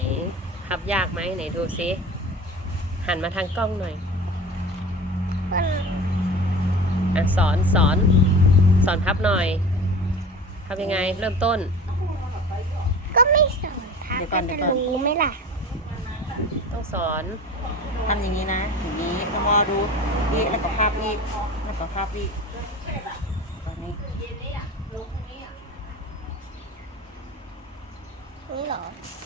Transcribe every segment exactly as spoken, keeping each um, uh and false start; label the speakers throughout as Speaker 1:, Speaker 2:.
Speaker 1: พับยากไหมไหนดูซิหันมาทางกล้องหน่อยอ่ะสอนสอนสอนพับหน่อยพับยังไงเริ่มต้น
Speaker 2: ก็ไม่สอนทักก็จะรู้ไหมล่ะ
Speaker 1: ต้องสอน
Speaker 3: ทำอย่างนี้นะอย่างนี้แล้วมอดูนี่แล้วก็ภาพอีกแล้วก็ภาพอีกตอนนี้
Speaker 2: นี่เหรอ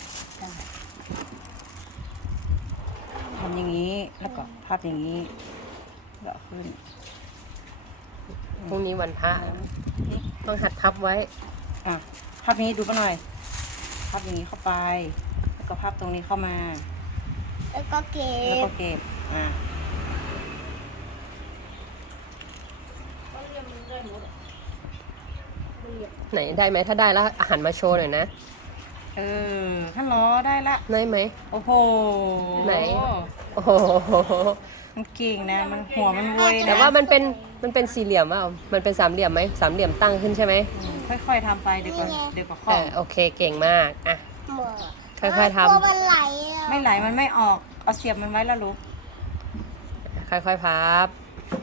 Speaker 3: ทำอย่างนี้แล้วก็ภาพอย่างนี้เลาะขึ้น
Speaker 1: พรุ่งนี้วันพระต้องหัดพับไว้
Speaker 3: อ่ะภาพนี้ดูกันหน่อยภาพอย่างนี้เข้าไปแล้วก็ภาพตรงนี้เข้ามา
Speaker 2: แล้วก็เก็บ
Speaker 3: แล้วก็เก็บอ่ะ
Speaker 1: ไหนได้ไหมถ้าได้แล้วหันมาโชว์หน่อยนะ
Speaker 3: เออถ้าล้อได้ละ
Speaker 1: ได้ไหม
Speaker 3: โอ้โห
Speaker 1: ไหนโอ้โห
Speaker 3: มันเก่งนะมันหัวมันเว้ย
Speaker 1: แต่ว่ามันเป็นมันเป็นสี่เหลี่ยมอ่ะมันเป็นสามเหลี่ยมไหมสามเหลี่ยมตั้งขึ้นใช่ไหม
Speaker 3: ค่อยๆทำไปเดี๋ยวก็เดี๋ยวก็คล่อง
Speaker 1: โอเคเก่งมากอ่ะค่อยๆท
Speaker 2: ำมันไหล
Speaker 3: ไม่ไหลมันไม่ออกเอาเสียบมันไว้แล้วลูก
Speaker 1: ค่อยๆพับ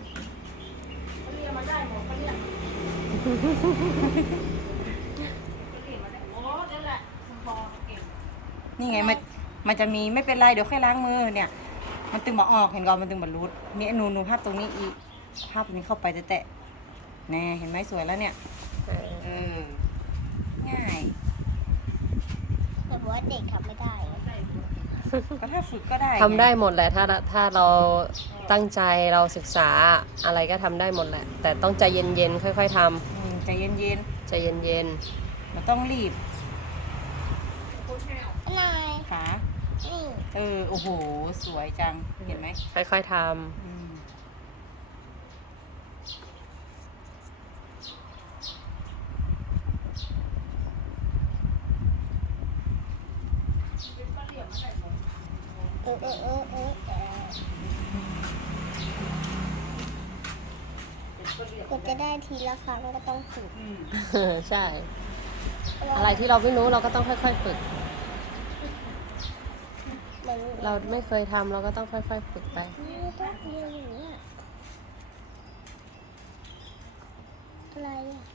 Speaker 3: นี่ไงมันมันจะมีไม่เป็นไรเดี๋ยวค่อยล้างมือเนี่ยมันตึงมาออกเห็นก่อนมันตึงมารูดนี่นูนูภาพตรงนี้อีกภาพนี้เข้าไปแตะแน่เห็นไหมสวยแล้วเนี่ยเออง่าย
Speaker 2: แต่ว่าเด็กทำไม่ได้
Speaker 3: ก็ถ้าฝึกก็ได้
Speaker 1: ทำได้หมดแหละถ้าถ้าเราตั้งใจเราศึกษาอะไรก็ทำได้หมดแหละแต่ต้องใจเย็นๆค่อยๆท
Speaker 3: ำใจเย็น
Speaker 1: ๆใจเย็น
Speaker 3: ๆมันต้องรีบ
Speaker 2: นาย
Speaker 3: ขาเออโอ้โหสวยจังเห็นไหม
Speaker 1: ค่อยๆทำ
Speaker 2: เออเออเออเออก็จะได้ทีละครั้งก็ต้องฝึก
Speaker 1: ใช่อะไรที่เราไม่รู้เราก็ต้องค่อยๆฝึกเราไม่เคยทำเราก็ต้องค่อยๆฝึกไป
Speaker 2: อะไร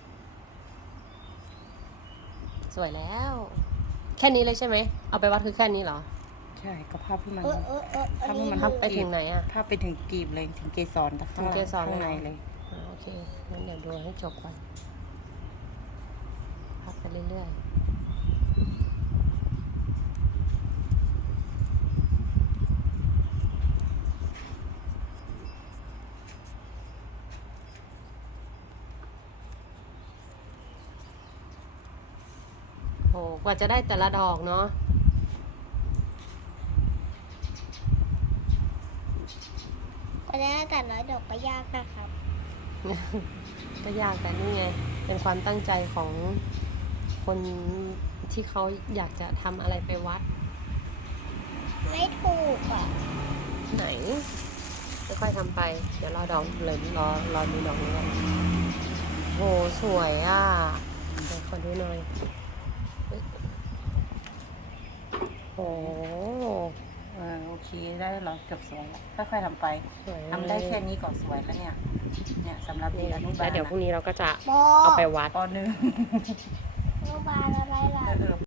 Speaker 1: สวยแล้วแค่นี้เลยใช่ไหมเอาไปวัดคือแค่นี้เหรอ
Speaker 3: ใช่ก็ภาพที่มัน
Speaker 1: ภาพที่มันไปถึงไหนอะ
Speaker 3: ภาพไปถึงกีบเลยถึงเกสรแต่ข้างข้างในเลย
Speaker 1: โอเคงั้นเดี๋ยวดูให้จบก่อนพับไปเรื่อยๆโอ้กว่าจะได้แต่ละดอกเนาะ
Speaker 2: กว่าจะได้แต่ละดอกก็ยากนะครับ
Speaker 1: ก็ยากแต่นี่ไงเป็นความตั้งใจของคนที่เขาอยากจะทำอะไรไปวัด
Speaker 2: ไม่ถูกอ่ะ
Speaker 1: ไหนค่อยๆทำไปเดี๋ยวรอดอกเลยรอรอดูดอกนี้กันโหสวยอ่ะเดี๋ยวขอดูหน่อยโอ้
Speaker 3: โอเคได้หรอเกือบสวยแล้วค่อยๆทำไปทำได้แค่นี้ก็สวยแล้วเนี่ยเนี่ยสำหรับเด็กอนุบาล
Speaker 1: แล้วเดี๋ยวพรุ่งนี้เราก็จะเอาไปวัด
Speaker 3: ป.หนึ่ง
Speaker 2: อนุบาลอะไรล่ะ